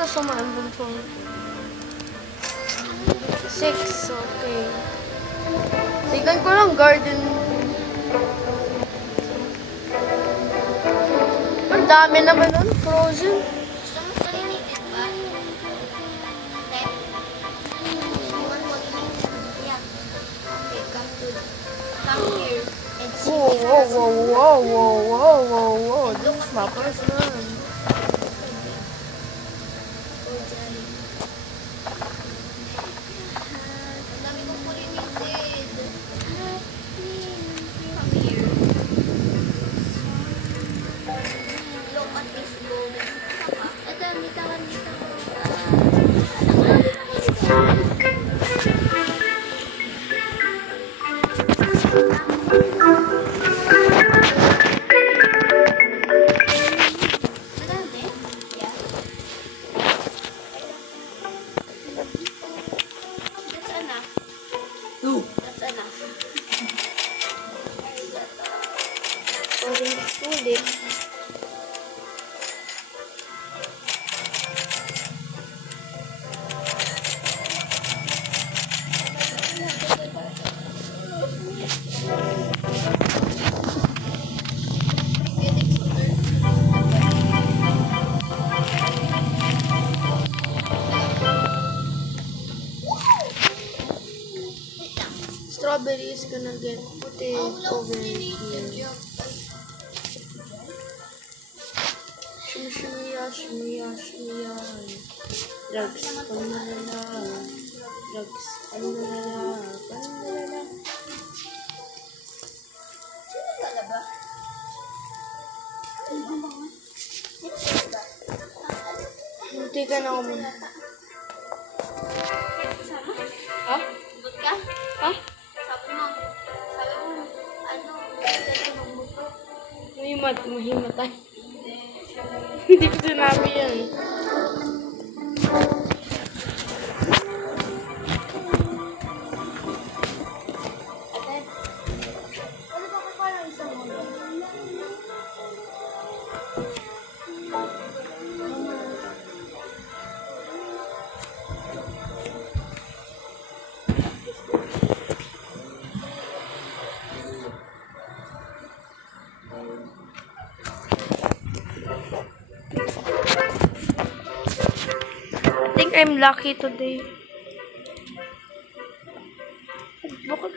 ito sumaan dun po. 6, okay. Tignan ko lang garden. Ang dami naman nun, frozen. Gusto mo pollinated ba? Okay. You want pollinated? Yeah. Okay, come here and see. Whoa. This is my first time. Ang dami kong pollinated. Come here. Look at this golden. Ito, bitawan dito. Madami? Yeah. That's enough. That's enough. Ulit. Strawberry is gonna get put it over here. Shimmy. Drugs, panalala. Drugs, panalala. Sino lalaba? Hindi ka na kumuna. Ha? But ka? Ha? Sabi mo, ano, ganda ng buto. Mahimatay. Hindi ko sinabi yan. Ate, ano ba ko parang isang mundo? I think I'm lucky today. Bakit?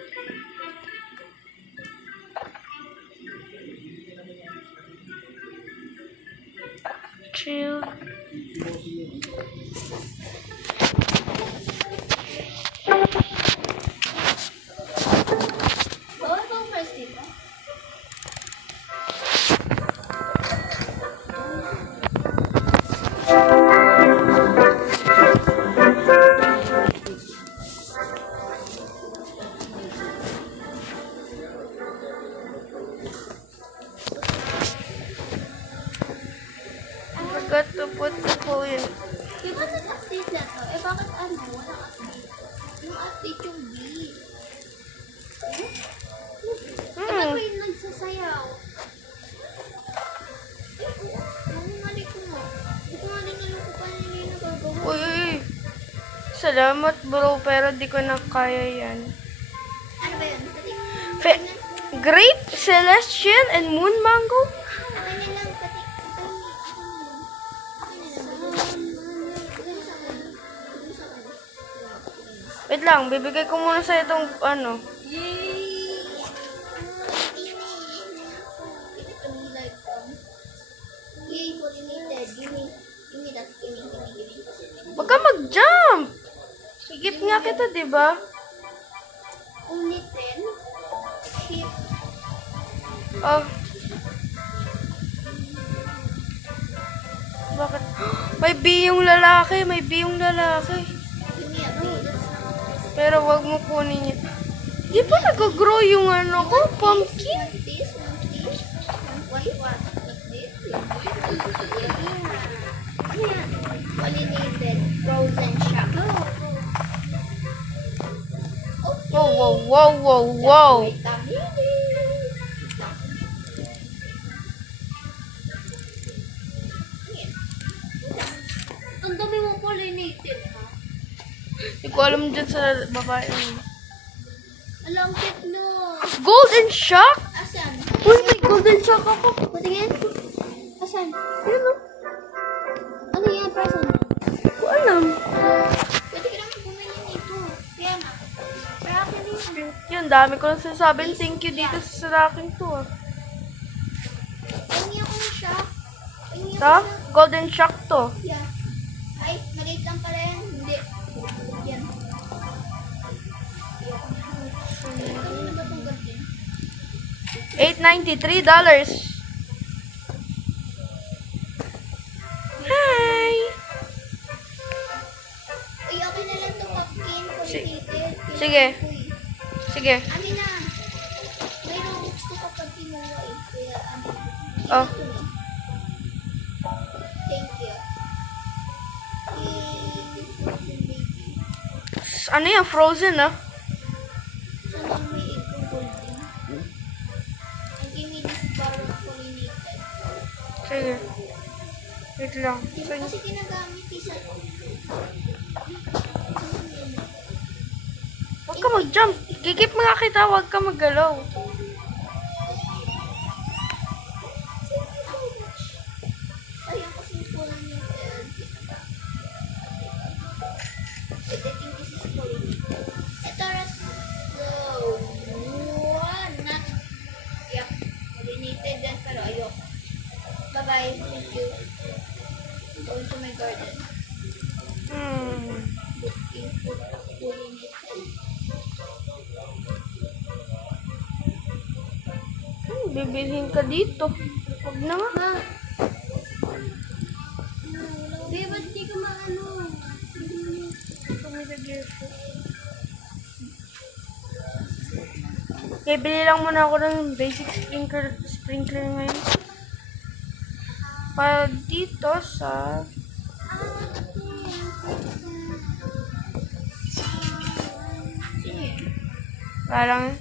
Chill. Bawal bang first dito? I forgot to put the coin. Di ba nag-update na to? Eh bakit ano? Walang update. Yung update yung B. Eh ba't yung nagsasayaw? Ano mali ko mo? Hindi ko nga din alam kung paano nila yung nagagawa. Uy. Salamat bro, pero di ko na kaya yan. Ano ba yun? Grape, Celestial, and Moon Mango? Akin na lang pati. Wait lang, bibigay ko muna sa itong ano. Yay! Yay, pollinated. Give me that. Give me. Huwag ka mag-jump! Higip nga kita, di ba? Only 10? Shit. Oh. Bakit? May biyong lalaki, Give me a B. Pero wag mo kunin yun. Di ba nag-grow yung ano ko? Pumpkin? Want this? What? Like this? Yeah. Pollinated frozen chocolate. Wow. Ang dami pollinated, ha? Hindi ko alam dyan sa babae. Alam, cute, no. Golden Shock? Asan? Uy, may Golden Shock ako. Patingin. Asan? Yun o. Ano yan, person? Hindi ko alam. Pwede ka naman bumili nito. Yan. Kaya akin yun. Yun, dami ko lang sinasabing thank you dito sa akin to. Pahingi ako ng shock. Pahingi ako Ta? ng... Golden Shock to. Yeah. Ay, maliit lang pala yan. Hindi. Yan. Ano ba itong ganyan? $893. Hi! Ay, okay na lang ito, Popkin. Pollinated. Sige. Sige. Ano na? May Robux to kapag kinuha eh. Kaya ano? Oh. Ito eh. Thank you. Baby. Ano yan? Frozen ah. Saan ang may egg kong golden? Ang imilis parang pollinated. Sige. Wait lang. Di ba kasi ginagamit isa? Huwag ka mag-jump. Gigip mga kita. Huwag ka maggalaw. Sayang kasi pollinated. I think this is pollinated. Ito ras. Not. Yup. Pollinated yan pero ayoko. Bye-bye. Thank you. Going to my garden. Looking for pollinated. Bibilhin ka dito. Huwag na nga. Babe, ba't di ka maano? Okay, bili lang muna ako ng basic sprinkler ngayon. Para dito sa... Parang...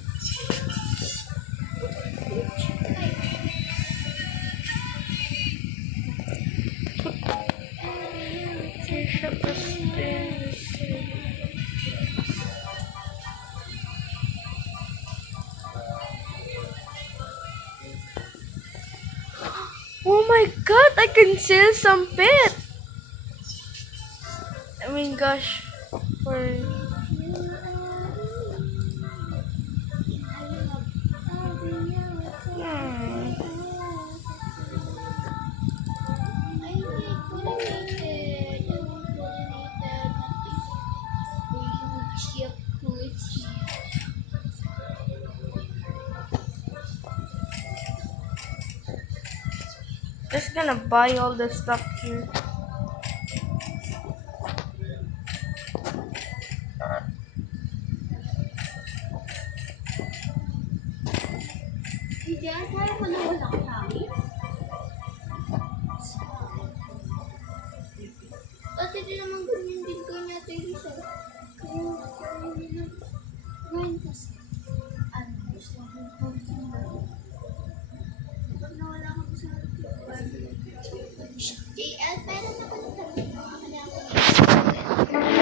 Oh my god, I can sell some pet. I mean, gosh. For... Just gonna buy all the stuff here. Diyan, kaya mo na wala ka namin? Kasi di naman ganyan din ko niya ito yung isa. Kaya nila ngayon kasi. Ano, gusto ko pag nawala ka sa JL, pero nakalimutan ko ang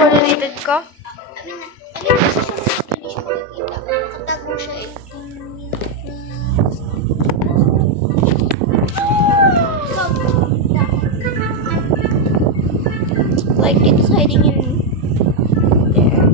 Pollinated ka? Amin na. Alam mo siya, hindi siya makikita. Nakatago siya eh. Like it's hiding in there.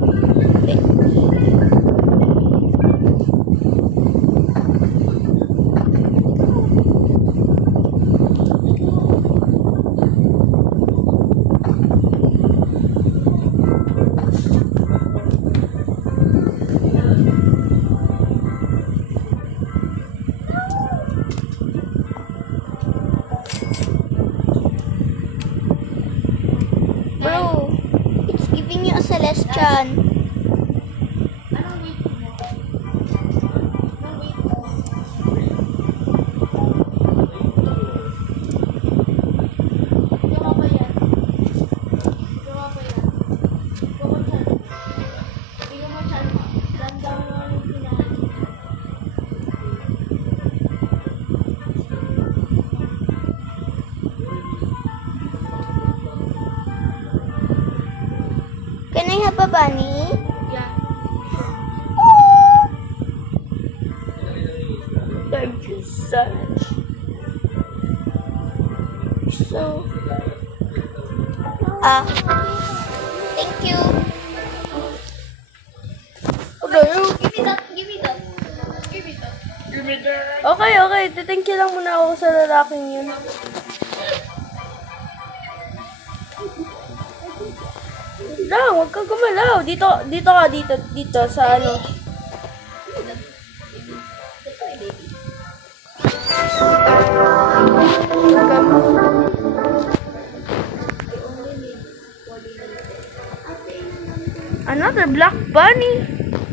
Bro, it's giving you a Celestian. Can I have a bunny? Yeah. Thank you so much. So, Thank you. okay. Give me that. Give me that. Give me that. Okay, okay. Thank you lang muna ako sa lalaking yun. Lang, huwag kang gumalaw. Dito ka, dito sa ano. That's my baby. Another black bunny.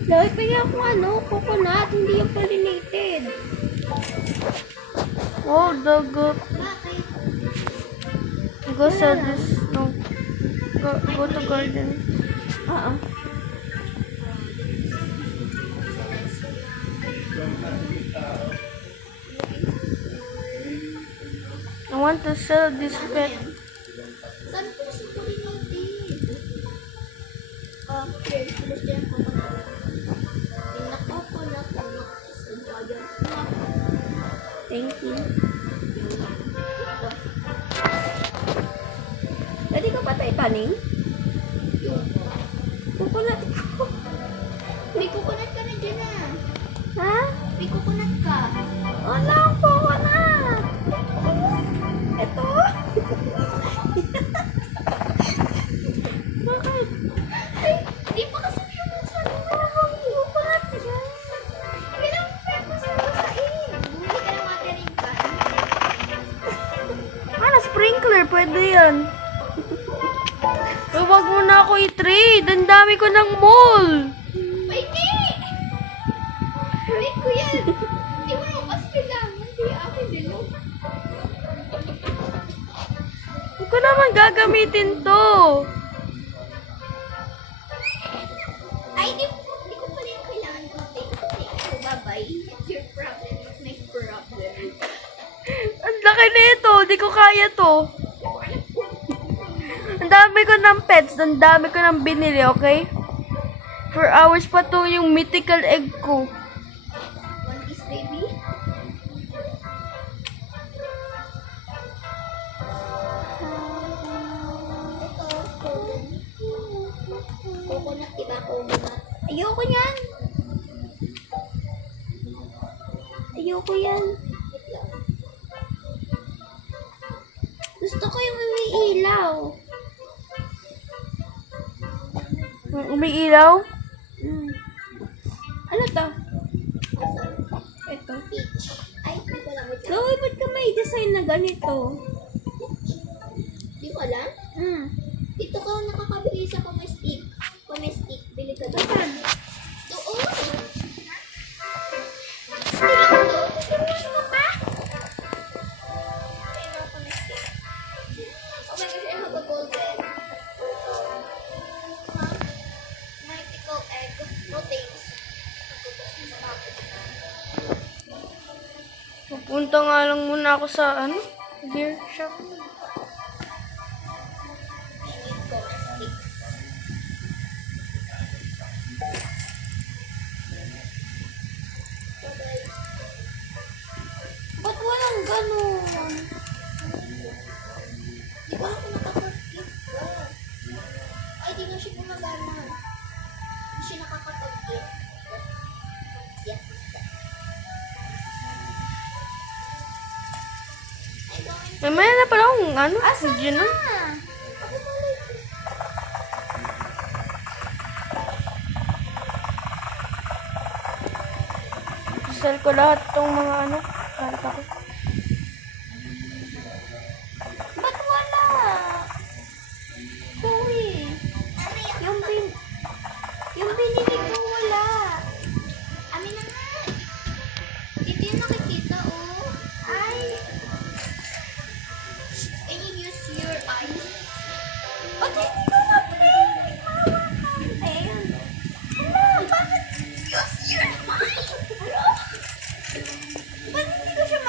Lagi pa niya akong coconut, hindi yung pollinated. Oh, dagat. Bakit? Go sa this, no. Go to garden. I want to sell this pet. Saan po si pollinated? Okay, tulis niya yung coconut. Yung coconut, Thank you. Pwede ka pa tayo taning? Coconut ko. May coconut ka na dyan ah. Ha? May coconut ka. Wala akong coconut. Ito? Bakit? Ay, di pa kasi naman sa coconut dyan. Kailangan mo pa ako sa kain. Bumili ka ng watering ka. Sprinkler, pwede yan. Huwag mo na ako i-trade. Ang dami ko ng mall. Pwede! Pwede ko yan. Hindi mo naman kasi kailangan. Hindi akin din. Huwag ko naman gagamitin to. Ay, di ko pala yung kailangan ko. So, bye-bye. It's your problem. It's my problem. Ang laki na ito. Di ko kaya to. Ang dami ko ng pets. Ang dami ko ng binili, okay? 4 hours pa to yung mythical egg ko. One piece, baby. Ito, coconut, diba? Coconut. Ayoko yan. Ayoko yan. Gusto ko yung umiilaw. Umiilaw? Ano to? Ito. Peach. Ay, ito lang. Chloe, ba't ka may design na ganito? Di mo alam? Dito ka nakakabili sa Comestic. Comestic. Bili ka doon. Doon. Bili ka doon. Bili mo pa. Ayun ang Comestic. Oh my gosh, I have a golden. Mythical egg. No thanks. Pupunta nga lang muna ako sa ano? Deer shop. Ba't walang ganun? Di ba ako nakapag-gift ka? Ay, di na siya gumagana. Hindi siya nakakapag-gift. Yes. Ay, gawin. Mamaya na pala akong ano? Video na. Ako malay ko. Sell ko lahat tong mga ano. Kanta ko. Ba't wala? Chloe. Yung binili ko wala. Amin na nga. Dito yung nakikita, oh. Ay. Can you use your eyes? Ba't hindi ko na-print? Ayun. Hala, bakit use your eyes? Hala. Ba't hindi ko siya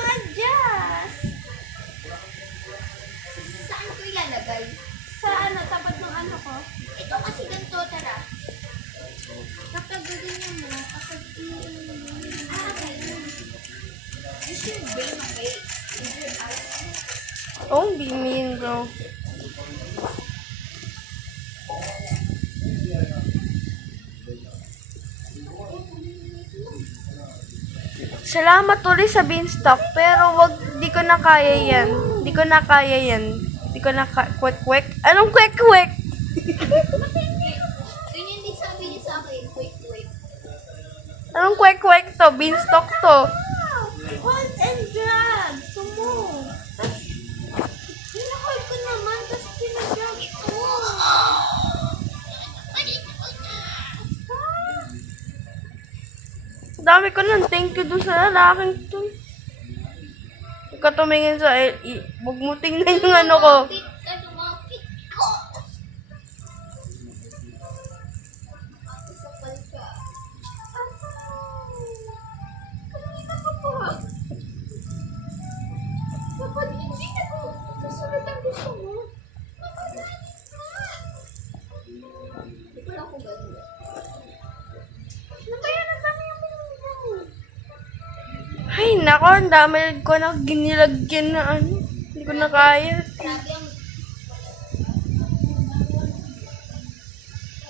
Don't be mean, bro. Salamat ulit sa beanstalk, pero di ko na kaya yan. Di ko na kaya yan. Di ko na kwek-kwek. Anong kwek-kwek? Ganyan din sabi niya sa akin, quick. Anong kwek-kwek to? Beanstalk to. Hold and drag. Tumo. Pinahold ko naman, tapos pinadrag ko. Dami ko nun. Thank you dun sa lalaking to. Huwag ka tumingin sa... Huwag mo tingnan yung ano ko. Lumapit ko. Sapal ka. Kanina ka po. Kapag hindi na ko susunod ang gusto mo, makakain ka. Hindi pala ako gano'n. Ano kaya nagdami yung pinunod mo? Ay, nako. Ang dami ko na ginilagyan na ano. Hindi ko na kaya. Grabe ang...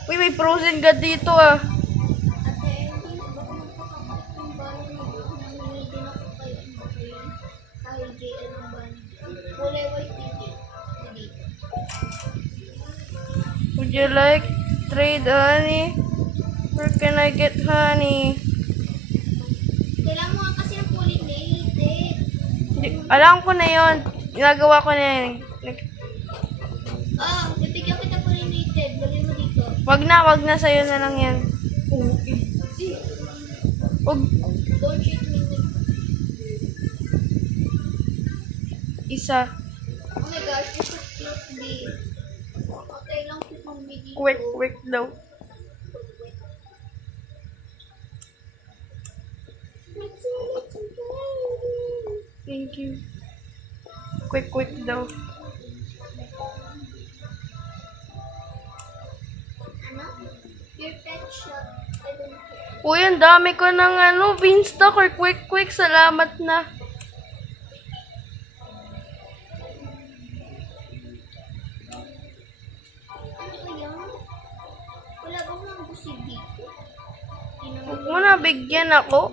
Uy, may frozen ka dito ah. Ate, hindi na ba magpapakakat ng bahay mo? Nangingi din ako kayo ang bakayin. Kahit JL ng bahay. Kulay white ticket. Dito. Would you like trade honey? Where can I get honey? Kailangan mo nga kasi ng pollinated. Alam ko na yon. Ginagawa ko na yun. Bibigyan kita pollinated. Lagay mo dito. Wag na. Sa'yo na lang yan. Wag. Don't treat me with... Isa. Oh my gosh, this is cute, babe. Okay lang kitang video. Quick daw. Thank you. Quick daw. Ano? Your pet shop. I don't care. Uy, ang dami ko ng ano, beanstalk or quick. Salamat na. Ano ba yan? Wala bang mga busig dito? Huwag mo na bigyan ako.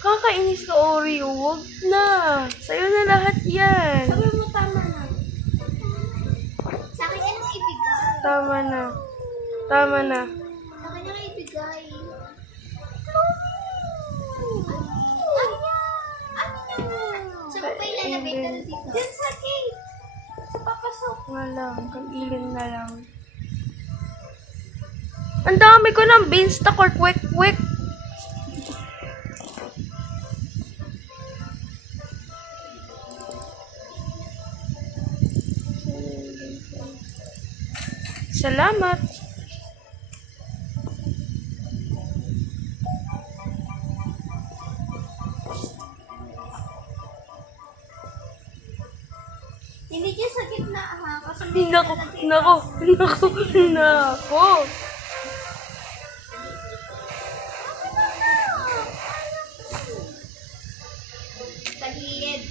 Kakainis ka, Oreo. Huwag na. Sa'yo na lahat yan. Sabi mo tama na. Sa akin yan ang ibigay. Tama na. Sa akin yan ang ibigay. Saan ko pa ilalagay ka na dito? Diyan sa gate. Sa papasok. Nga lang. Kag-ilin na lang. Ang dami ko ng beanstalk or quick. Salamat. Hindi dyan sa gitna ha. Kasi Nako. sa gilid.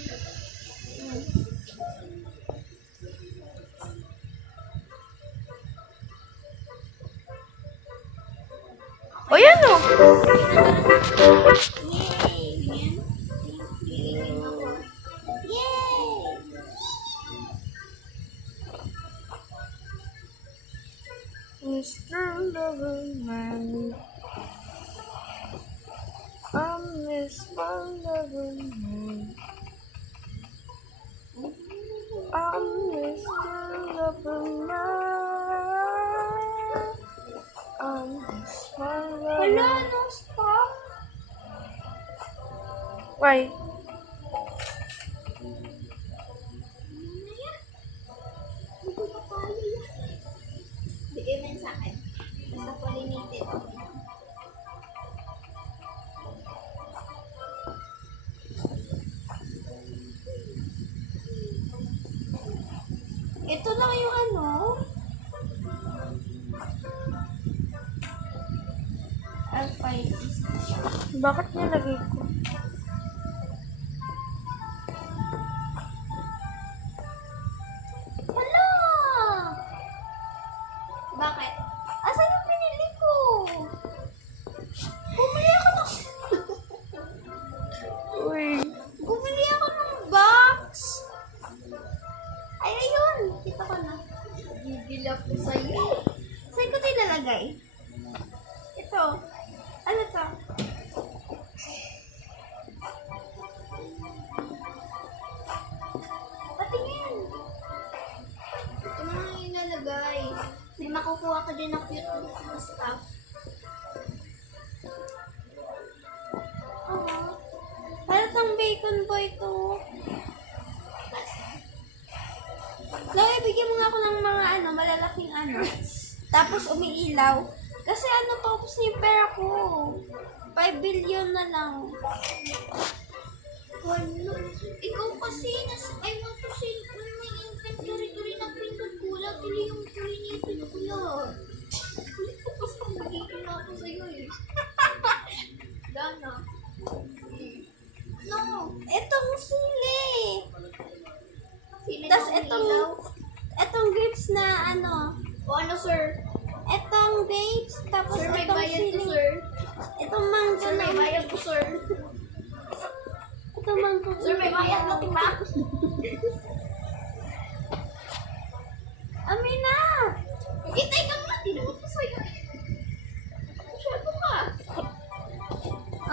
O yan o. Yay! Ganyan. Piliin ako. Yay! Mr. Loverman. I'm Mr. Loverman. I'm Mr. Loverman. I'm Mr. Wala, Loverman. no stop. Why? Hindi ko pa kaya yan. Bigay mo yan sa akin. Basta pollinated. Ito lang yung ano. Alphitis. Bakit nilagay ko? Gila ko sa'yo. Saan ko ito ilalagay? Ito. Ano to? Patingin. Ito na ang ilalagay. May makukuha ko din na cute na stuff. Parang tong bacon boy to. Loy, bigyan mo nga ako ng mga malalaking Tapos umiilaw. Kasi paubos na yung pera ko. 5 billion na lang. Ano? Ikaw kasi, I want to sell may inventory na pindot kulang. Tili yung kulinitin ko lang. Kulit ko kasi magiging na ako sa'yo eh. Dana. No. Itong sili. Tapos itong grapes na O ano, sir? Itong grapes, tapos sir, itong sili. Sir. Itong mango. Sir, may bayad po, sir. Itong mango. Sir, may bayad na tingna. Amina! Hintay ka nga, tinawag ko sa'yo. Masyado ka.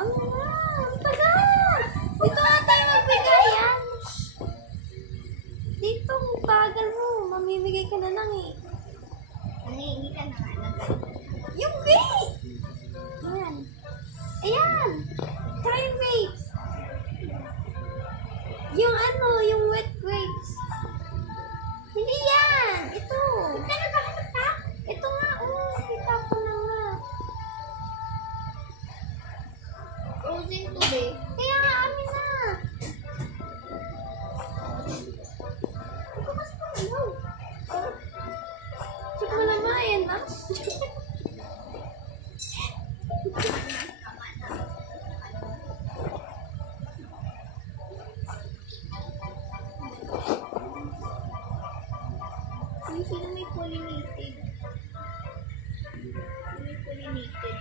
Amina, ang tagal. Dito nga tayo magbigayan. Dito, bagal mo. Mamimigay ka na lang eh. Nangihingi ka na nga. Yung grapes! Ayan. Ayan! Try yung grapes. Yung yung wet grapes. Hindi yan! Ito! Ito na naghahanap ka? Ito nga, kita ko na nga. Frozen to be. Kaya nga, amin na. Ito kasi pa malaw. Check mo naman yan, ha? Sino may pollinated? May pollinated.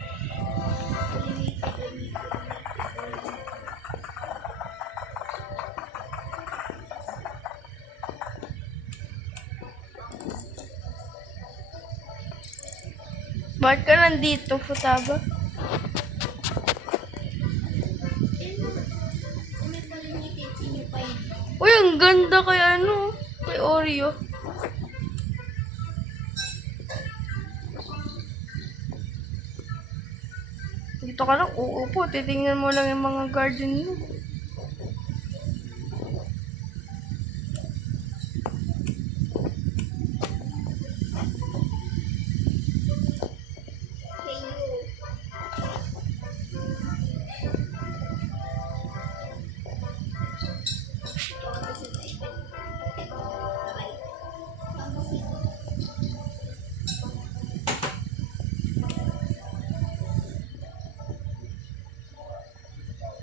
Bakit ka nandito, Futaba? May pollinated, sino pa yun? Uy, ang ganda kay kay Oreo. Dito ka lang, uupo. Titingnan mo lang yung mga garden mo.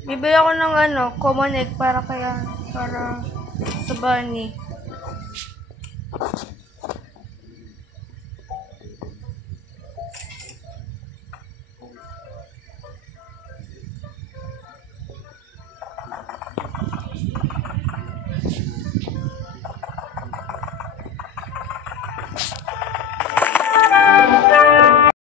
Bibili ako ng common egg para sa bunny.